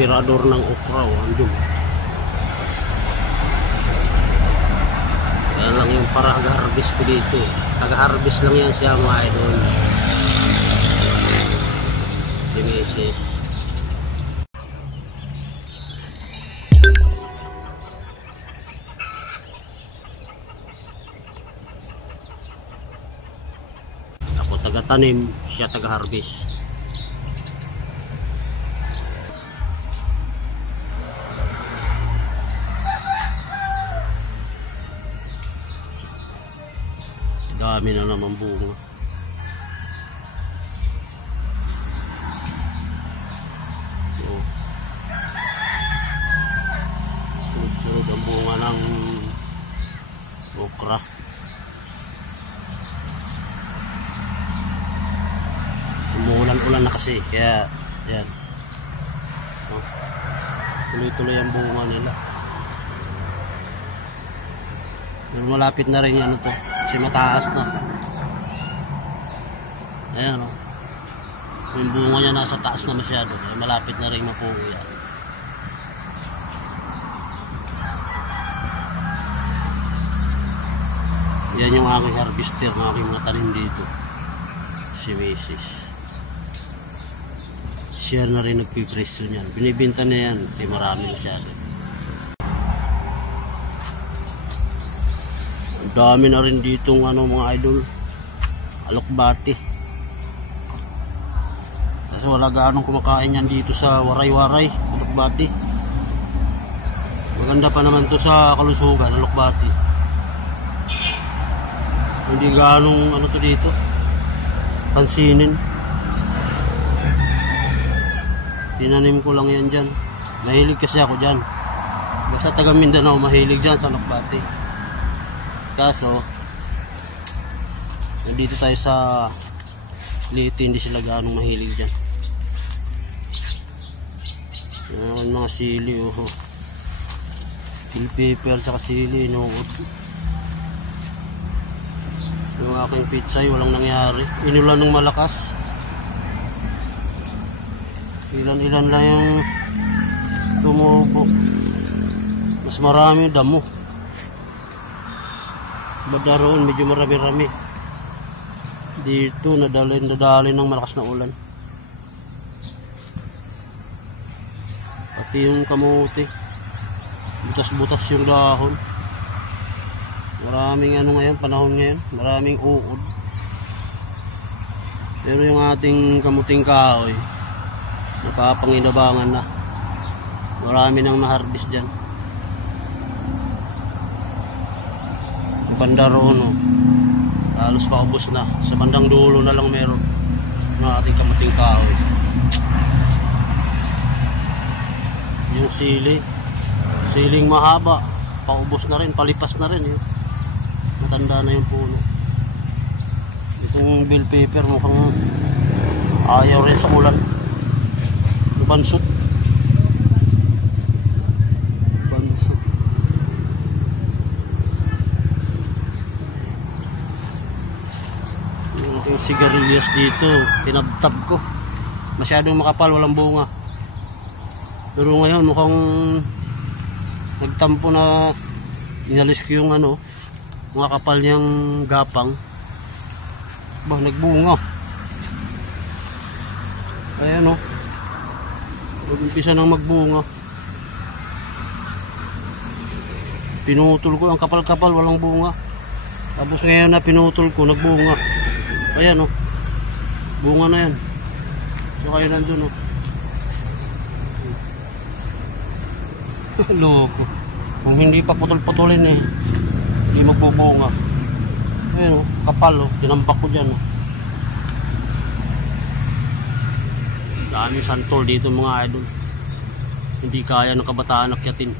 tirador ng okra, andun. Yan lang yung para aga-harvest ko dito. Aga-harvest lang yan siya mga idol. Si Mrs. Ako taga-tanim, siya taga-harvest. Dami na naman bunga. Sunod-sunod ang bunga ng okra. Umuulan-ulan na kasi, kaya yan. Tuloy-tuloy ang bunga nila. Pero malapit na rin ano to, kasi mataas na. Ayan o. Yung bunga niya nasa taas na masyado, malapit na rin mapuo yan. Yan yung aking harvester na aking natanim dito, si Mrs. Siya na rin nagpipreso niyan. Binibinta na yan kasi marami masyado. Dami na rin ditong ano mga idol, alokbati. Kasi wala gaanong kumakain yan dito sa waray-waray, alokbati. Maganda pa naman to sa kalusugan, alokbati. Hindi gaanong ano to dito, pansinin. Tinanim ko lang yan dyan. Mahilig kasi ako dyan. Basta taga Mindanao mahilig dyan sa alokbati. Kaso nandito tayo sa Leyte, hindi sila gaano mahilig dyan. Yan mga sili, bell pepper tsaka sili, inuod. Yung aking pitsay walang nangyari, inulan ng malakas. Ilan-ilan lang yung tumubo. Mas marami damo. Madaroon medyo marami-rami. Dito nadali ng malakas na ulan. Pati yung kamote, butas-butas yung dahon. Maraming ano ngayon, panahon ngayon, maraming uod. Pero yung ating kamuting kahoy, napapanginabangan na. Marami nang na-harvest dyan. Banda roon, halos paubos na. Sa bandang dulo na lang meron ng ating kamuting kahoy. Yung siling mahaba, paubos na rin, palipas na rin. Matanda na yung puno. Itong bell pepper mukhang ayaw rin sa ulan. Bansot. Yung sigarilyas dito, tinabtab ko. Masyadong makapal, walang bunga. Pero ngayon mukhang nagtampo na, inalis ko yung ano, mga kapal niyang gapang. Bah, nagbunga. Ayan o. Nag-umpisa nang magbunga. Pinutol ko, ang kapal-kapal, walang bunga. Tapos ngayon na pinutol ko, nagbunga. Ayan o, bunga na yan. So kayo nandun o. Loko. Kung hindi pa putol-putulin hindi magbubunga. Ayan o, kapal o, tinambak ko dyan o. Dami santol dito mga idol. Hindi kaya ng kabataan akyatin.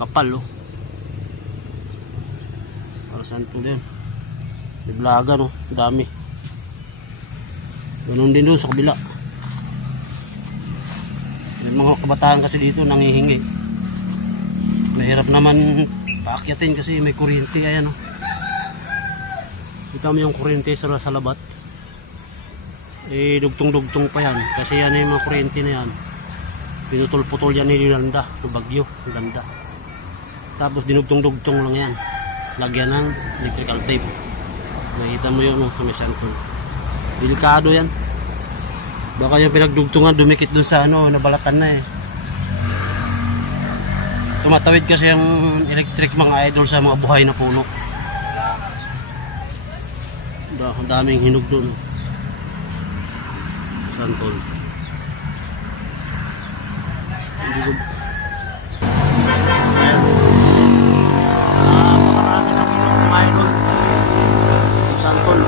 Kapal o. Para santol yan. Iblaga no, dami. Ganun din doon sa kabila. Yung mga kabataan kasi dito nangihingi. Mahirap naman paakyatin kasi may kuryente. Ayan o. Kita mo yung kuryente sa labat. Dugtong-dugtong pa yan. Kasi yan yung mga kuryente na yan. Pinutol-putol yan ni Yolanda, ng bagyo, Yolanda. Tapos dinugtong-dugtong lang yan. Lagyan ng electrical tape. Nakita mo yun sa may santol. Delikado yan. Baka yung pinagdugtungan dumikit dun sa nabalatan na eh. Tumatawid kasi yung electric mga idol sa mga buhay na puno. Ang daming hinog dun. Santol. Hindi ko... Pakarami na hinog mga idol. Santol.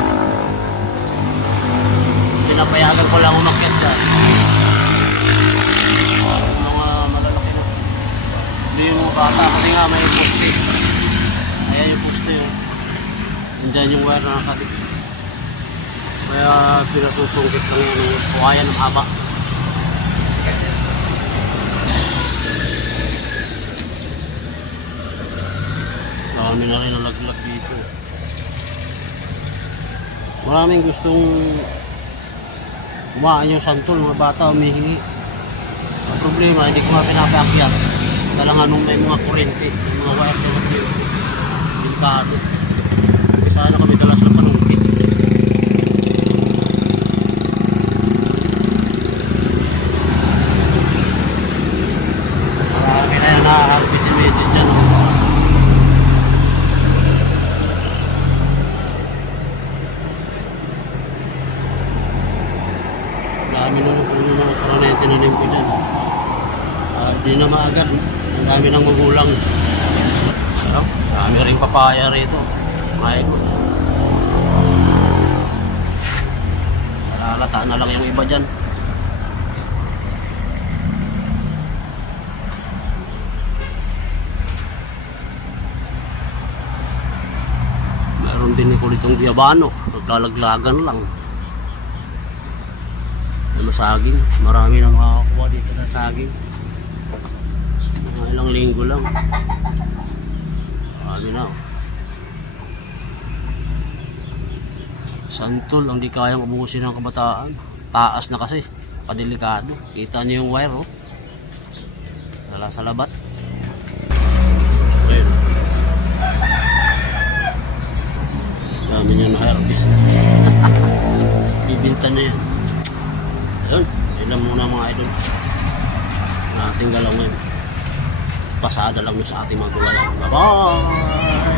Pinapayagan ko lang umakyat dyan. Mga malalaki na. Hindi yung bata kasi nga may poste. Ayan yung poste yun. Nandyan yung wire na nakadip. Kaya pinasusungkit lang yun yung buhayan ng haba. Marami na rin ang laglag dito. Maraming gustong kumaan yung santol, mga bata umihingi. Ang problema, hindi ko mapinapakyat. Talaga nung may mga kurente, mga wire na kurente. Delikado. Kasi sana kami dalas ng panungkit. Marami na yan na-harvest yung message dyan. Dami na puno ng sarang na yung tinanim ko dyan. Di na maagad. Ang dami nang magulang. Dami rin papaya rito. Mahal. Lalata na lang yung iba dyan. Meron din ko ditong biyabano. Naglalaglagan lang. Saging, marami nang makakuha dito na saging. Ilang linggo lang. Marami na. Santol, ang di kayang ubusin ng kabataan. Taas na kasi, padelikado. Kita niyo yung wire, oh. Wala sa labat. Ayun. Dami niya na harvest. Bibinta niya yan. Ayun, ilan muna mga idol na ating galaw ngayon. Pasada lang sa ating mga galaw. Bye bye!